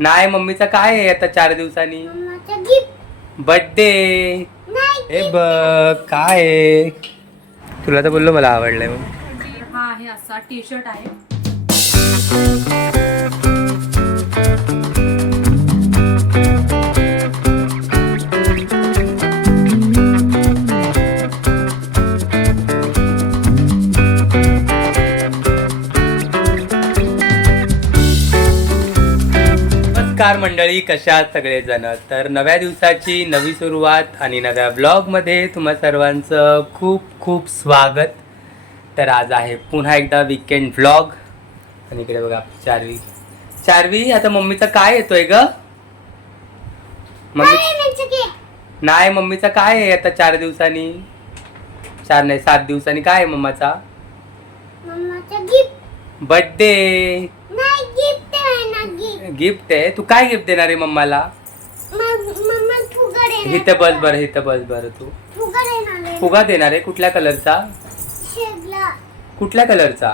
नाही मम्मीचा काय आहे आता 4 दिवसांनी मम्माचा गिफ्ट बर्थडे. नाही हे बघ काय आहे. तुला तर बोललो मला आवडलंय मग. हा आहे असा टी शर्ट आहे. नमस्कार मंडळी, कशा आहात सगळेजण. तर नव्या दिवसाची नवी सुरुवात आणि नव्या ब्लॉगमध्ये तुम्हा सर्वांचं खूप खूप स्वागत. तर आज आहे पुन्हा एकदा वीकेंड व्लॉग. आणि इकडे बघा चारवी आता मम्मीचा काय येतोय ग? मम्मी नाही, मम्मीचा काय आहे आता 4 दिवसांनी, 4 नाही 7 दिवसांनी काय आहे मम्माचा? मम्माचा गिफ्ट बर्थडे. नाही गिफ्ट आहे ना गिफ्ट. गिफ्ट आहे. तू काय गिफ्ट देणार आहे मम्माला? मम्मा फुगा देणार. इथं बस बरं, इथं बस बरं. तू फुगा देणार आहे. फुगा देणार आहे. कुठल्या कलरचा? शेगला. कुठल्या कलरचा?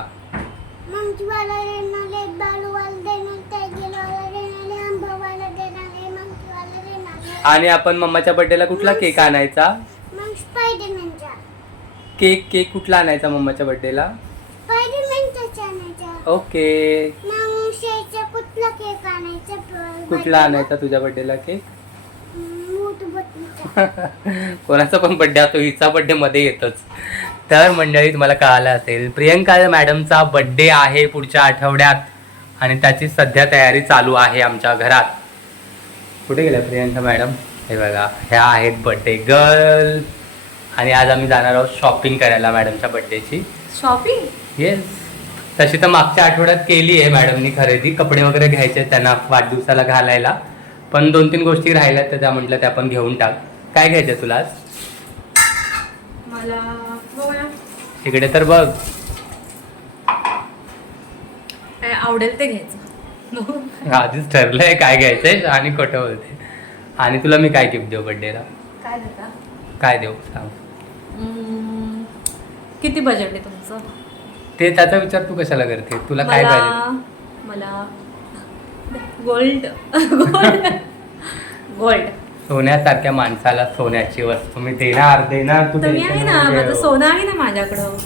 मंचवाला देणार आहे, बालूवाला देणार, टायगरवाला देणार आहे, आंबावाला देणार आहे, मंचवाला देणार आहे. आणि आपण मम्माच्या बर्थडेला कुठला केक आणायचा? मग स्पायडरमॅनचा. केक कुठला आणायचा मम्माच्या बर्थडेला? स्पायडरमॅनचा आणायचा. ओके. मग शेचा कुठला केक आणायचा? कुठला आणायचा तुझ्या बर्थडेला केक? मोठू बटणीचा. कोणाचा पण बर्थडे असतो, हिचा बर्थडे मध्ये येतच. तर मंडळी तुम्हाला कळालं असेल, प्रियंका मॅडमचा बर्थडे आहे पुढच्या आठवड्यात आणि त्याची सध्या तयारी चालू आहे आमच्या घरात. कुठे गेल्या प्रियंका मॅडम? हे बघा, ह्या आहेत बर्थडे गर्ल. आणि आज आम्ही जाणार आहोत शॉपिंग करायला मॅडमच्या बर्थडेची. शॉपिंग? येस. तशी तर मागच्या आठवड्यात केली आहे मॅडमनी खरेदी. कपडे वगैरे घ्यायचे त्यांना वाढदिवसाला घालायला, पण 2-3 गोष्टी राहिल्या तर त्या म्हटलं त्या पण घेऊन टाक. काय घ्यायचं तुला आज? मला बघूया. इकडे तर बघ. काय आवडेल ते घ्यायचं. आधीच ठरलंय काय घ्यायचंय आणि खोटं बोलते. आणि तुला मी काय गिफ्ट देऊ बर्थडेला? काय देता? काय देऊ सांग. किती बजेट आहे तुमचं? ते त्याचा विचार तू कशाला करते? तुला काय पाहिजे? मला गोल्ड. गोल्ड. गोल्ड. सोन्यासारख्या माणसाला सोन्याची वस्तू मी देणार तू तुम्ही आहे ना, tension नको माझं घेऊ. सोनं आहे ना माझ्याकडं.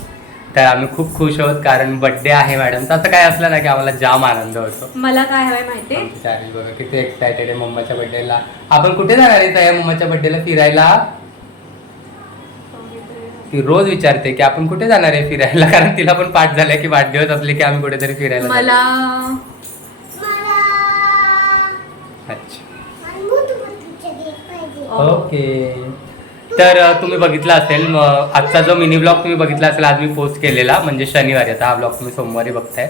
तर आम्ही खूप खुश आहोत कारण बर्थडे आहे मॅडम. तसं काय असलं ना की आम्हाला जाम आनंद होतो. मला काय हवंय माहितीये? आमची चार्ली बघा किती एक्सायटेड आहे मम्माच्या बर्थडेला. आपण कुठे जाणार आहे ताई मम्माच्या बर्थडेला फिरायला? ती रोज विचारते की आपण कुठे जाणार आहे फिरायला, कारण तिला पण पाठ झालंय की वाढदिवस असले की आम्ही कुठेतरी फिरायला जाणार. मला मला अच्छा, मोठू बटणीचा गिफ्ट पाहिजे. ओके. तर तुम्ही बघितला असेल आजचा जो मिनी ब्लॉग तुम्ही बघितला असेल, आज मी पोस्ट केलेला म्हणजे शनिवारी. आता हा ब्लॉग तुम्ही सोमवारी बघताय.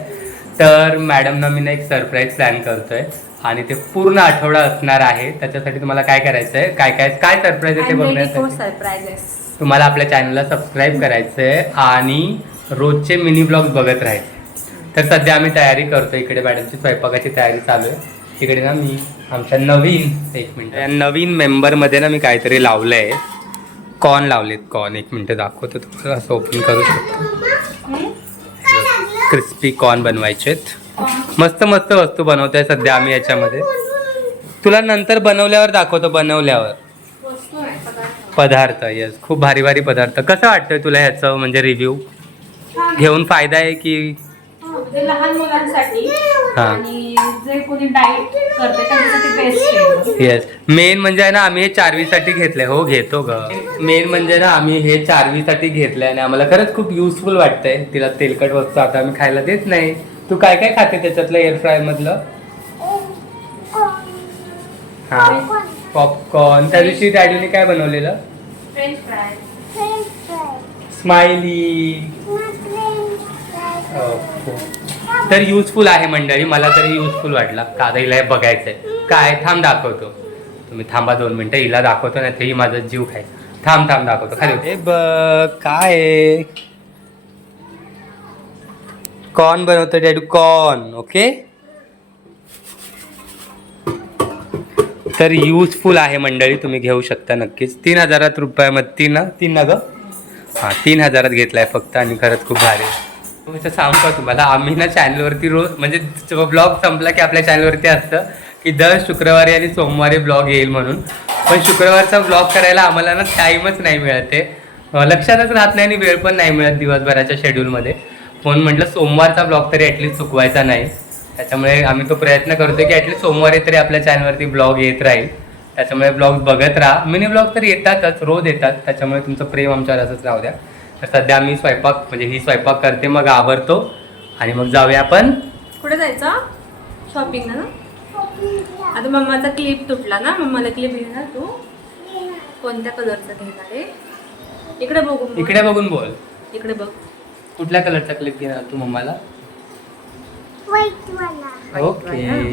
तर मॅडमना मी ना एक सरप्राईज प्लॅन करतोय आणि ते पूर्ण आठवडा असणार आहे. त्याच्यासाठी तुम्हाला काय करायचं आहे, काय सरप्राईज आहे ते बघण्यासाठी सरप्राईजेस. तुम्हाला आपल्या चॅनलला सबस्क्राईब करायचं आहे आणि रोजचे मिनी ब्लॉग्स बघत राहायचे. तर सध्या आम्ही तयारी करतो. इकडे मॅडमची स्वयंपाकाची तयारी चालू आहे. तिकडे ना मी आमच्या नवीन मेंबरमध्ये ना मी काहीतरी लावलं आहे. कॉर्न लावलेत. कॉर्न 1 मिनटं दाखवतो तुम्हाला. असं ओपन करू शकतो. क्रिस्पी कॉर्न बनवायचेत. मस्त मस्त वस्तू बनवतोय सध्या आम्ही याच्यामध्ये. तुला नंतर बनवल्यावर दाखवतो. बनवल्यावर पदार्थ. येस, खूप भारी भारी पदार्थ. कसं वाटतंय तुला ह्याचं म्हणजे रिव्ह्यू घेऊन? फायदा आहे की? म्हणजे लहान मुलांसाठी हा. आणि जे कोणी डाएट करते त्यांच्यासाठी बेस्ट आहे. येस. मेन म्हणजे आहे ना आम्ही हे 4वीसाठी घेतलंय. हो घेतो ग. मेन म्हणजे ना आम्ही हे 4वीसाठी घेतलंय आणि आम्हाला खरंच खूप युजफुल वाटतंय. तिला तेलकट वस्तू आता आम्ही खायला देत नाही. तू काय काय खाते त्याच्यातलं एअर फ्राय मधलं? हा, पॉपकॉर्न. त्या दिवशी डॅडीने काय बनवलेलं? French fry. French fry. Smiley. तर युजफुल आहे मंडळी. मला तरी युजफुल वाटला. का आता हिला हे बघायचंय. काय? थांब दाखवतो. तुम्ही थांबा 2 मिनिटं. हिला दाखवतो ना ते ही माझा जीव खायचा. थांब दाखवतो. खाली हे बघ काय कॉर्न बनवतो डॅडू. कॉर्न. ओके. तर युजफुल आहे मंडळी. तुम्ही घेऊ शकता नक्कीच. 3000 रुपयामध्ये. तीन ना ग? हां, 3000 घेतलाय फक्त आणि खरंच खूप भारी. मी तर सांगतो तुम्हाला, आम्ही ना चॅनलवरती रोज म्हणजे ब्लॉग संपला की आपल्या चॅनलवरती असतं की दर शुक्रवारी आणि सोमवारी ब्लॉग येईल म्हणून, पण शुक्रवारचा ब्लॉग करायला आम्हाला ना टाईमच नाही मिळते, लक्षातच राहत नाही आणि वेळ पण नाही मिळत दिवसभराच्या शेड्यूलमध्ये. म्हणून म्हटलं सोमवारचा ब्लॉग तरी ॲटलिस्ट चुकवायचा नाही. त्याच्यामुळे आम्ही तो प्रयत्न करतो की ॲटलिस्ट सोमवारी तरी आपल्या चॅनलवरती ब्लॉग येत राहील. त्याच्यामुळे ब्लॉग बघत राहा. मिनी ब्लॉग तर येतातच, रोज येतात. त्याच्यामुळे तुमचं प्रेम आमच्यावर असंच राहू द्या. तर सध्या आम्ही स्वयंपाक म्हणजे ही स्वयंपाक करते, मग आवरतो आणि मग जाऊया आपण. कुठे जायचं? शॉपिंग ना. आता मम्माचा क्लिप तुटला ना, मम्माला क्लिप घेणार तू? कोणत्या कलरचा घेणार आहे? इकडे बघून बोल. इकडे बघून बोल. इकडे बघ. कुठल्या कलरचा क्लिप घेणार तू मम्माला? व्हाईट वाला. ओके.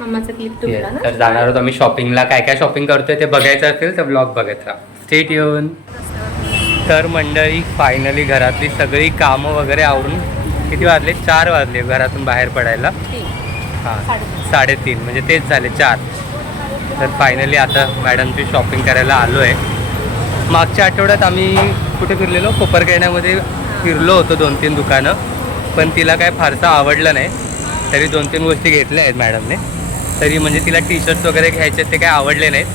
मम्माचा क्लिप तुटला ना. तर जाणार आहोत आम्ही शॉपिंगला. काय काय शॉपिंग करतोय ते बघायचं असेल तर ब्लॉग बघत राहा. Stay tune. तर मंडळी फायनली घरातली सगळी कामं वगैरे आवरून किती वाजले? 4 वाजले घरातून बाहेर पडायला. हां 3:30 म्हणजे तेच झाले 4. तर फायनली आता मॅडमची शॉपिंग करायला आलो आहे. मागच्या आठवड्यात आम्ही कुठे फिरलेलो? कोपरखेड्यामध्ये फिरलो होतो 2-3 दुकानं, पण तिला काय फारसं आवडलं नाही. तरी 2-3 गोष्टी घेतल्या आहेत मॅडमने. तरी म्हणजे तिला टी शर्ट्स वगैरे घ्यायचे ते काय आवडले नाहीत.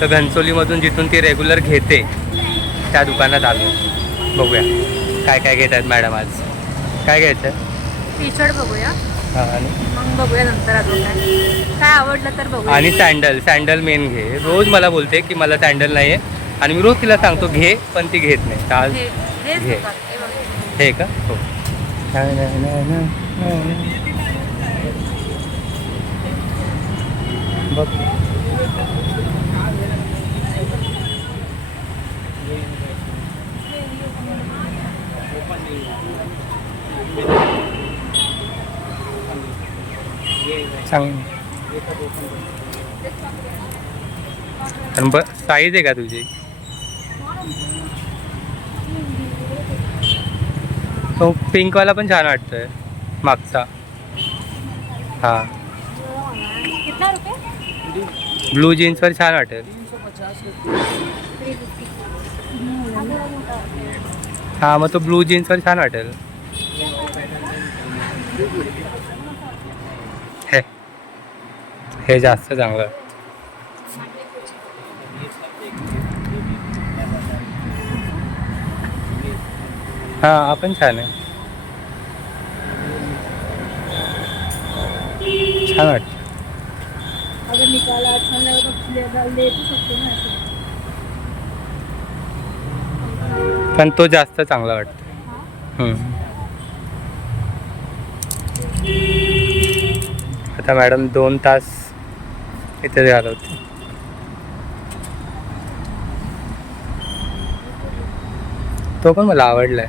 तर घनसोलीमधून जिथून ती रेग्युलर घेते त्या दुकानात आलो. बघूया काय काय घेत आहेत मॅडम आज. काय घ्यायचं? टी शर्ट बघूया. हां आणि मग बघूया नंतर अजून काय आवडलं तर बघूया. आणि सँडल मेन घे. रोज मला बोलते की मला सँडल नाही आहे आणि मी रोज तिला सांगतो घे, पण ती घेत नाही. तर आज हेच घे. दुकान, हे बघ. हे का? हो. बघ सांग. साईज आहे का तुझी? तो पिंकवाला पण छान वाटतोय मागचा. हां कितना रुपये? ब्लू जीन्सवर छान वाटेल. हां मग तो ब्लू जीन्सवर छान वाटेल. हे जास्त चांगलं. हां आपण छान आहे. छान वाटतं. अगर निकाला अच्छा लगा तो ले तो सकते हैं ऐसे. पण तो जास्त चांगला वाटतो. आता मॅडम 2 तास इथे घालवते. तो पण मला आवडलाय.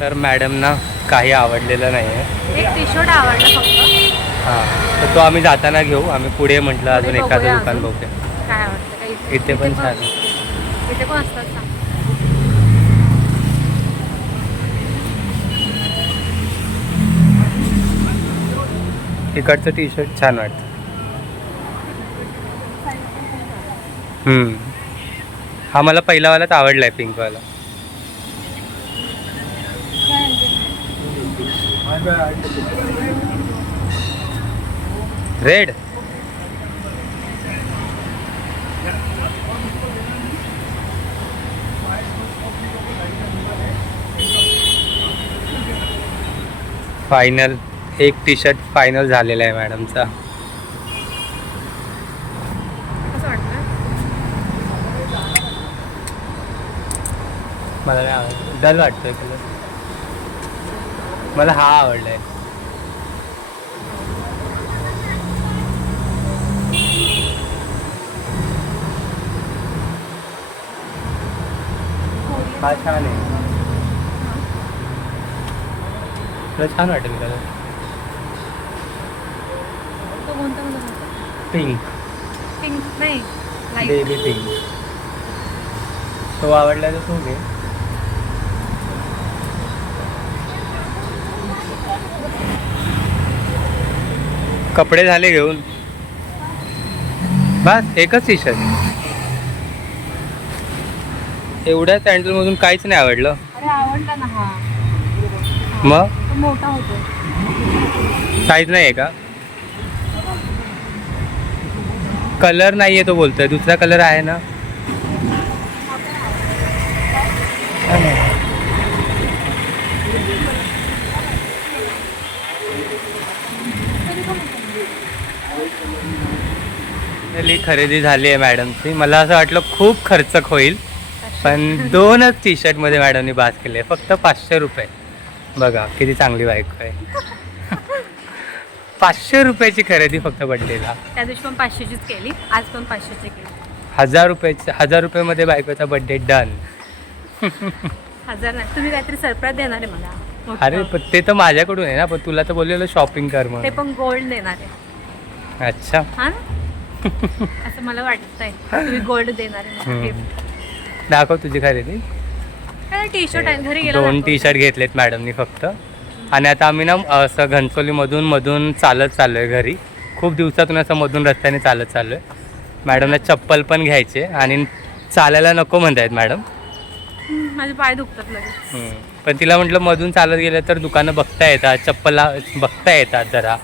तर मॅडमना काही आवडलेलं नाही आहे. एक टी शर्ट आवडला फक्त. हां तर तो आम्ही जाताना घेऊ. आम्ही पुढे म्हटलं अजून पुढे एखादं बघूया दुकान अजून. बघूया. काय आवडतं काही इथे पण छान आहे. इथे पण असतात ना. इकडचं टी शर्ट छान वाटतं. हा मला पहिलावालाच आवडलाय पिंकवाला. रेड. फायनल एक टी शर्ट फायनल झालेला आहे मॅडमचा. कसं वाटतं? मला नाही आवडलं. डल वाटतोय कलर. मला हा आवडलाय. हा छान आहे. तुला छान वाटेल कलर. तो कोणता कलर होता? पिंक. पिंक नाही, लाईट. Baby pink. तो आवडला तर तो घे. कपडे झाले घेऊन. बस एकच टी शर्ट. एवढ्या सँडल मधून काहीच नाही आवडलं. अरे आवडला ना हा. मग तो मोठा होतो. साईज नाही आहे का? कलर नाही आहे तो बोलतोय, दुसरा कलर आहे ना? खरेदी झाली आहे मॅडमची. मला असं वाटलं खूप खर्च होईल, पण 2च टी शर्ट मध्ये मॅडमनी बात केले, फक्त 500 रुपये. बघा किती चांगली बायको आहे. 500 रुपयाची खरेदी फक्त बड्डेला. त्या दिवशी पण 500चीच केली, आज पण 500ची केली. 1000 रुपयामध्ये बायकोचा बड्डे डन. 1000 नाही, तुम्ही काहीतरी सरप्राईज देणार आहे मला मोठं. अरे पण ते तर माझ्याकडून आहे ना, पण तुला तर बोललेलं शॉपिंग कर ते म्हणून. पण गोल्ड देणार आहे. अच्छा. हा ना? असं मला वाटतंय तुम्ही गोल्ड देणार आहे मला gift. दाखव तुझी खरेदी. काय टी शर्ट आहे घरी गेला 2 टी शर्ट घेतलेत मॅडमनी फक्त. आणि आता आम्ही ना असं घनसोलीमधून चालत चाललो आहे घरी. खूप दिवसातून असं मधून रस्त्याने चालत चाललो आहे. मॅडमला चप्पल पण घ्यायचे आणि चालायला नको म्हणतायत मॅडम. माझे पाय दुखतात लगेच. पण तिला म्हटलं मधून चालत गेलं तर दुकानं बघता येतात, चप्पल बघता येतात जरा,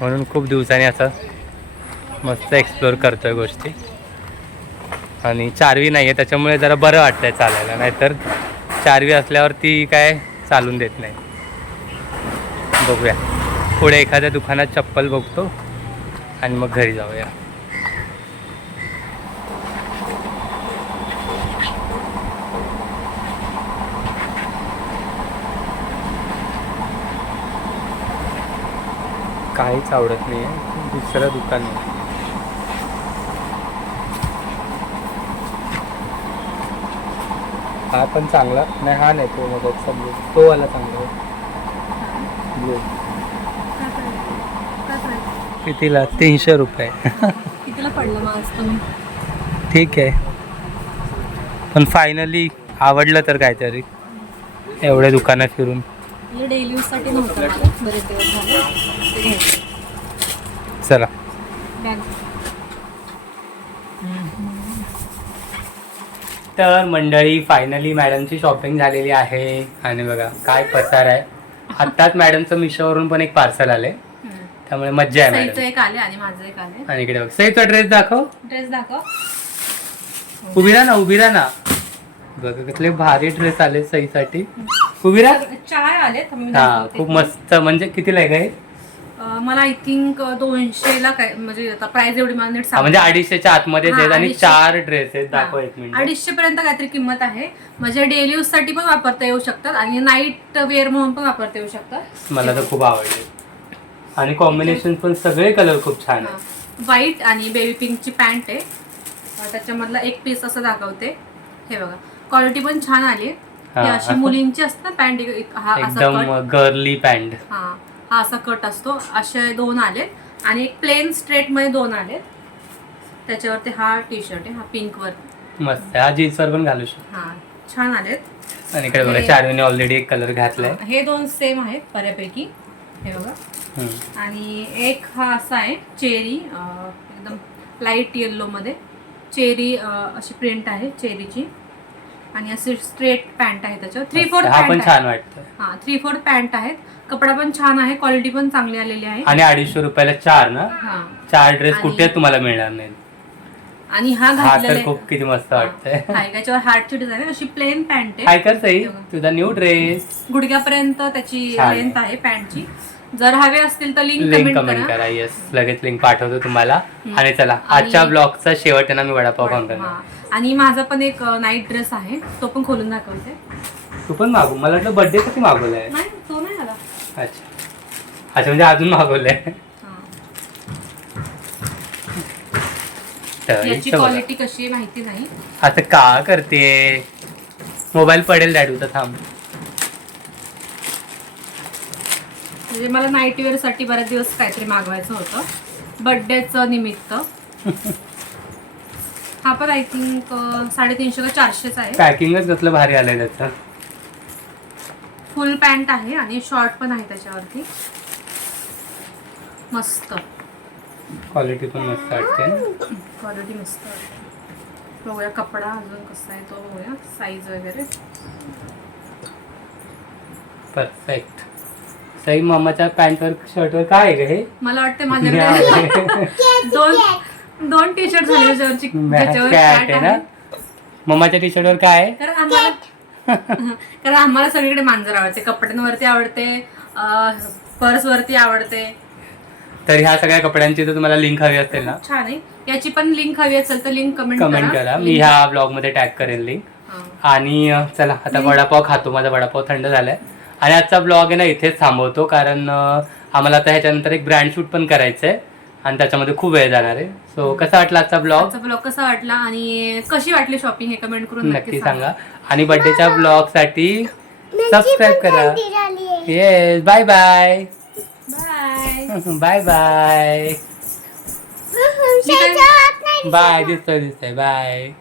म्हणून खूप दिवसांनी असं मस्त एक्सप्लोअर करतोय गोष्टी. आणि 4वी नाही आहे त्याच्यामुळे जरा बरं वाटतंय चालायला, नाहीतर 4वी असल्यावर ती काय चालून देत नाही. बघूया पुढे एखाद्या दुकानात चप्पल बघतो आणि मग घरी जाऊया. काहीच आवडत नाही आहे, दुसरं दुकान आहे. हा पण चांगला नाही, हा नाही तो मग समजू, तो वाला चांगला आहे. ब्लू कितीला? 300 रुपये. कितीला पडलं मग आज तुम्ही? ठीक आहे, पण फायनली आवडलं तर काहीतरी एवढ्या दुकानात फिरून. डेली यूजसाठी नव्हतं बरेच दिवस झाले ते घ्यायचं. चला. तर मंडळी फायनली मॅडमची शॉपिंग झालेली आहे. आणि बघा काय पसार आहे. आत्ताच मॅडमचं मिशोवरून पण एक पार्सल आले, त्यामुळे मज्जा आहे सईचं मॅडम. एक आले आणि माझं एक आले. आणि इकडे बघ सईचा ड्रेस दाखव. ड्रेस दाखव. उभी राहा ना, उभी राहा ना. बघा कसले भारी ड्रेस आले सईसाठी. उभी राहा. 4 आले. हा खूप मस्त. म्हणजे कितीला आहे काय? मला आय थिंक 200ला काय, म्हणजे आता प्राइस एवढी मला नीट सांग. म्हणजे 250च्या आतमध्ये आहेत आणि 250. 4 ड्रेस आहेत. दाखव एक मिनिट. 250 पर्यंत काहीतरी किंमत आहे. म्हणजे डेली यूज साठी पण वापरता येऊ शकतात आणि नाईट वेअर म्हणून पण वापरता येऊ शकतात. मला तर खूप आवडले आणि कॉम्बिनेशन पण सगळे कलर खूप छान आहे. व्हाईट आणि बेबी पिंकची पॅन्ट आहे. त्याच्यामधला एक पीस असं दाखवते. हे बघा क्वालिटी पण छान आली. ही अशी मुलींची असतात पॅन्ट. हा असा एकदम गर्ली पॅन्ट. हा असा कट असतो. असे 2 आले आणि एक प्लेन स्ट्रेट मध्ये 2 आले. त्याच्यावरती हा टी शर्ट आहे, हा पिंक वर मस्त. हा जीन्स वर पण घालू शकतो. हा छान आलेत. आणि इकडे बघा 4वीने ऑलरेडी एक कलर घातलाय. हे 2 सेम आहेत बऱ्यापैकी. हे बघा. आणि एक हा असा आहे चेरी, एकदम लाईट येल्लो मध्ये चेरी अशी प्रिंट आहे चेरीची. आणि अशी स्ट्रेट पॅन्ट आहे त्याच्यावर. 3/4 हा पण पॅन्ट छान आहे. वाटतं. हा 3/4 पॅन्ट आहेत. कपडा पण छान आहे, क्वालिटी पण चांगली आलेली आहे. आणि 250 रुपयाला 4 ना. हा 4 ड्रेस आणि- कुठे तुम्हाला मिळणार नाही. आणि हा हा घातलेला तर आहे. खूप किती मस्त वाटतंय. त्याच्यावर हार्टची डिझाईन आहे. अशी प्लेन पॅन्ट आहे. काय कर सई तुझा न्यू ड्रेस. गुडघ्यापर्यंत त्याची छान आहे. लेंथ आहे पॅन्टची. जर हवे असतील तर लिंक लिंक कमेंट कमेंट करा. करा. येस लगेच लिंक पाठवतो तुम्हाला. आणि चला आणि- आजच्या ब्लॉगचा शेवट आहे ना, मी वडापाव खाऊन करणार. हा. आणि माझा पण एक नाईट ड्रेस आहे, तो पण खोलून दाखवते. तू पण मागू. मला वाटलं बर्थडे साठी मागवलाय. नाही तो नाही आला. अच्छा अच्छा, म्हणजे अजून मागवलंय. हा. तर याची इथं बघा. क्वालिटी कशी आहे माहिती नाही. आता का करते. मोबाईल पडेल डॅडू तर थांब. म्हणजे मला नाईट वेअर साठी बरेच दिवस काहीतरी मागवायचं होतं बर्थडेचं निमित्त. हा पण आय थिंक 350 का 400चा आहे. पॅकिंगच कसलं भारी आलंय त्याचं. फुल पॅन्ट आहे आणि शॉर्ट पण आहे त्याच्यावरती. मस्त क्वालिटी पण मस्त वाटते. क्वालिटी मस्त वाटते. बघूया कपडा अजून कसा आहे तो बघूया, साईज वगैरे. परफेक्ट. सई मामाच्या पॅन्टवर शर्टवर काय आहे ग हे? मला वाटतं माझ्याकडे दोन टी शर्ट झाले ज्याच्यावरची ज्याच्यावर कॅट cat आहे ना. आहे. मम्माच्या टी शर्टवर काय आहे? कारण आम्हाला सगळीकडे मांजर आवडते, कपड्यांवरती आवडते, पर्स वरती आवडते. तर ह्या सगळ्या कपड्यांची जर तुम्हाला लिंक हवी असेल ना, छान आहे. याची पण लिंक हवी असेल तर लिंक कमेंट करा. मी ह्या ब्लॉग मध्ये टॅग करेन लिंक. आणि चला आता वडापाव खातो. माझा वडापाव थंड झालाय. आणि आजचा ब्लॉग आहे ना इथेच थांबवतो, कारण आम्हाला आता ह्याच्यानंतर एक ब्रँड शूट पण करायचंय आणि त्याच्यामध्ये खूप वेळ जाणार आहे. सो कसा वाटला आजचा ब्लॉग? कसा वाटला आणि कशी वाटली शॉपिंग हे कमेंट करून नक्की सांगा. आणि बर्थडेच्या ब्लॉग साठी सबस्क्राईब करा. Yes, bye bye. Bye bye bye bye. दिसतोय बाय.